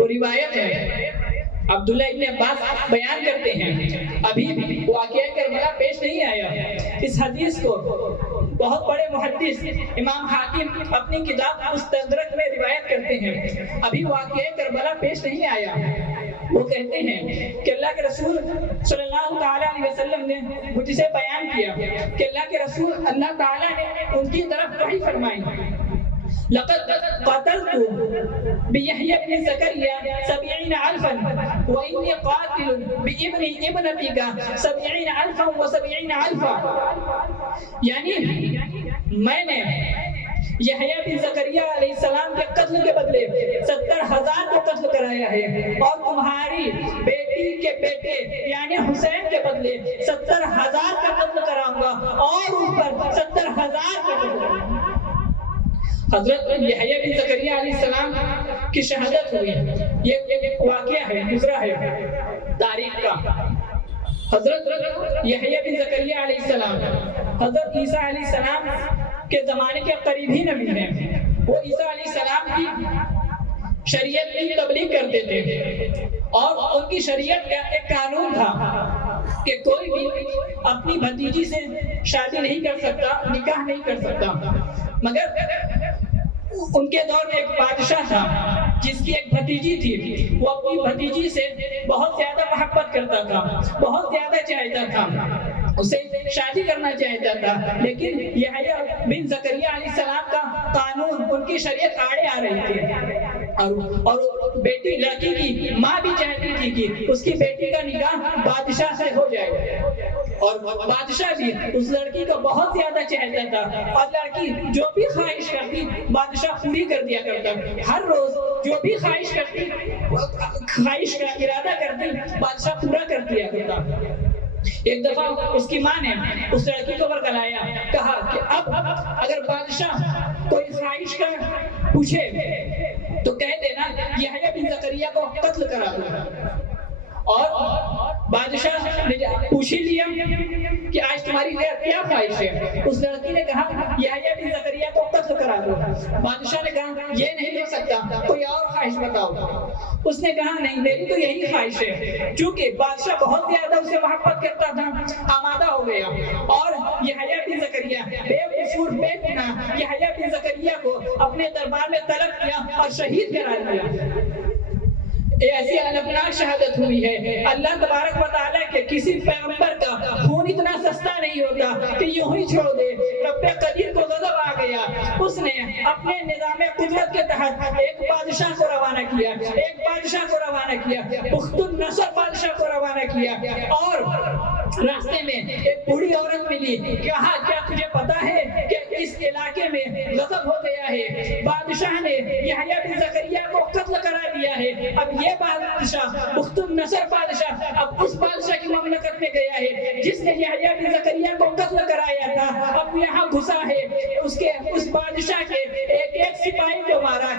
وہ روایت ہے، عبداللہ ابن عباس بیان کرتے ہیں، ابھی واقعہ کربلا پیش نہیں آیا۔ اس حدیث کو بہت بڑے محدث امام حاکم اپنی کتاب مستدرک میں روایت کرتے ہیں، ابھی واقعہ کربلا پیش نہیں آیا۔ وہ کہتے ہیں کہ اللہ کے رسول صلی اللہ تعالیٰ علیہ وسلم نے مجھ سے بیان کیا کہ اللہ کے رسول اللہ تعالیٰ نے ان کی طرف وحی فرمائی، لقد قتلت بيحيى بن زكريا 70,000 وإني قاتل بابن ابنتك 70,000 و70,000۔ یعنی میں نے یحییٰ بن زکریا علیہ السلام کے قتل کے بدلے 70,000 کو قتل کرایا ہے، اور تمہاری بیٹی کے بیٹے یعنی حسین کے بدلے 70,000 کا قتل کراؤں گا، اور اس پر 70,000 کا قتل کراؤں گا۔ حضرت یحییٰ بن زکریا علیہ السلام کی شہادت ہوئی، یہ واقعہ ہے، دوسرا ہے تاریخ کا۔ حضرت یحییٰ بن زکریا علیہ السلام حضرت عیسیٰ علیہ السلام کے زمانے کے قریبی نبی ہیں۔ وہ عیسیٰ علیہ السلام کی شریعت کی تبلیغ کرتے تھے، اور ان کی شریعت کا ایک قانون تھا کہ کوئی بھی اپنی بھتیجی سے شادی نہیں کر سکتا، نکاح نہیں کر سکتا، مگر ان کے دور میں ایک بادشاہ تھا جس کی ایک بھتیجی تھی، وہ اپنی بھتیجی سے بہت زیادہ محبت کرتا تھا، بہت زیادہ چاہتا تھا، اسے شادی کرنا چاہتا تھا، لیکن یحییٰ بن زکریا علیہ السلام کا قانون، ان کی شریعت آڑے آ رہی تھی، اور بیٹی لڑکی کی ماں بھی چاہتی تھی کہ اس کی بیٹی کا نکاح بادشاہ سے ہو جائے، اور بادشاہ بھی اس لڑکی کو بہت زیادہ چاہتا تھا، اور لڑکی جو بھی خواہش کرتی بادشاہ پوری کر دیا کرتا، ہر روز جو بھی خواہش کرتی، خواہش کا ارادہ کرتی، بادشاہ پورا کر دیا کرتا۔ ایک دفعہ اس کی ماں نے اس لڑکی کو برگلایا، کہا کہ اب اگر بادشاہ کوئی خواہش کا پوچھے تو کہہ دینا یحییٰ بن زکریا کو قتل کرا دو۔ اور بادشاہ نے پوچھ ہی لیا کہ آج تمہاری کیا خواہش ہے؟ اس لڑکی نے کہا یحییٰ بن زکریا کو قتل کرا دو۔ بادشاہ نے کہا یہ نہیں ہو سکتا، کوئی اور خواہش بتاؤ۔ اس نے کہا نہیں، میری تو یہی خواہش ہے۔ چونکہ بادشاہ بہت زیادہ اسے محبت کرتا تھا، آمادہ ہو گیا، اور یحییٰ بن زکریا بے قصور بے گناہ یحییٰ بن زکریا کو اپنے دربار میں طلب کیا اور شہید کرا دیا۔ ایسی الفناک شہادت ہوئی ہے۔ اللہ تبارک و تعالیٰ کے کسی پیغمبر کا خون اتنا سستا نہیں ہوتا کہ یوں ہی چھوڑ دے۔ رب قدیر کو غضب آ گیا، اس نے اپنے نظام قدرت کے تحت ایک بادشاہ کو روانہ کیا، بخت النصر بادشاہ کو روانہ کیا، اور راستے میں ایک بوڑھی عورت ملی، کہا کیا تجھے پتا ہے کہ اس علاقے میں غضب ہو گیا ہے، بادشاہ نے یحییٰ بن زکریا کو قتل کرا دیا ہے، اب یہ بادشاہ بخت النصر بادشاہ اب اس بادشاہ کی مملکت میں گیا ہے جس نے یحییٰ بن زکریا کو قتل کرایا تھا، اب یہاں گھسا ہے، اس بادشاہ کے ایک سپاہی کو مارا،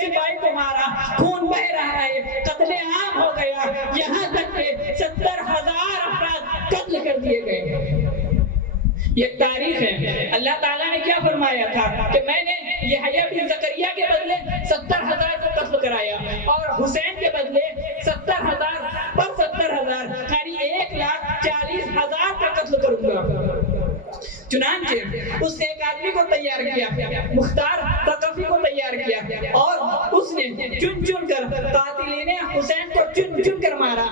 سپاہی کو مارا، خون بہ رہا ہے، قتل عام ہو گیا، یہاں تک کہ 70,000 افراد قتل کر دیے گئے۔ یہ تاریخ ہے۔ اللہ تعالیٰ نے کیا فرمایا تھا کہ میں نے یحییٰ بن زکریا کے بدلے 70,000 کو قتل کرایا، اور حسین کے بدلے 70,000 پر 70,000 یعنی 1,40,000 کا قتل کروں گا۔ چنانچہ اس نے ایک آدمی کو تیار کیا، مختار ثقفی کو تیار کیا، اور اس نے چن چن کر قاتلین حسین کو چن چن کر مارا،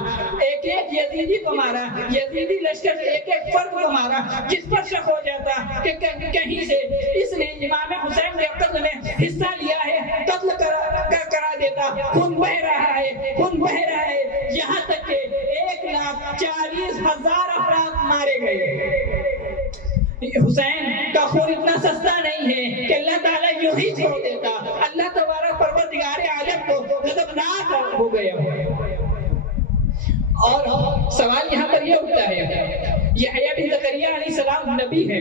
ایک ایک یزیدی کو مارا، یزیدی لشکر سے ایک ایک فرد کو مارا، جس پر شک ہو جاتا کہ کہیں سے اس نے امام حسین کے قتل میں حصہ لیا ہے، قتل کرا دیتا۔ خون بہ رہا ہے، یہاں تک کہ 1,40,000 افراد مارے گئے۔ حسین کا خون اتنا سستا نہیں ہے کہ اللہ تعالیٰ یوں ہی چھوڑ دیتا، اللہ تبارک پروردگار عالم کو غضبناک ہو گیا۔ اور سوال یہاں پر یہ اٹھتا ہے، یحییٰ بن زکریا علیہ السلام نبی ہے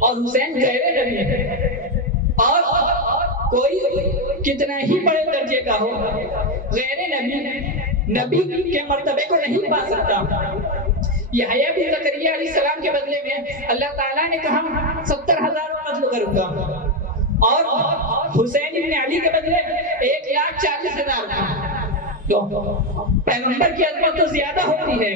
اور حسین غیر نبی ہے، اور کوئی کتنا ہی بڑے درجے کا ہو، غیر نبی کے مرتبے کو نہیں پا سکتا۔ یحییٰ بن زکریا علیہ السلام کے بدلے میں اللہ تعالیٰ نے کہا 70,000 قتل کروں گا، اور حسین بن علی کے بدلے 1,40,000 40,000 تھا۔ پیغمبر کی عظمت تو زیادہ ہوتی ہے۔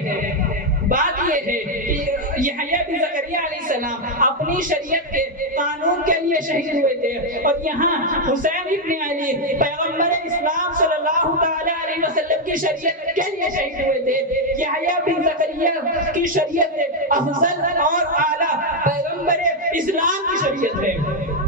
بات یہ ہے کہ یحییٰ بن زکریا علیہ السلام اپنی شریعت کے قانون کے لیے شہید ہوئے تھے، اور یہاں حسین ابن علی پیغمبر اسلام صلی اللہ تعالی علیہ وسلم کی شریعت کے لیے شہید ہوئے تھے۔ یحییٰ بن زکریا کی شریعت افضل اور اعلیٰ پیغمبر اسلام کی شریعت ہے۔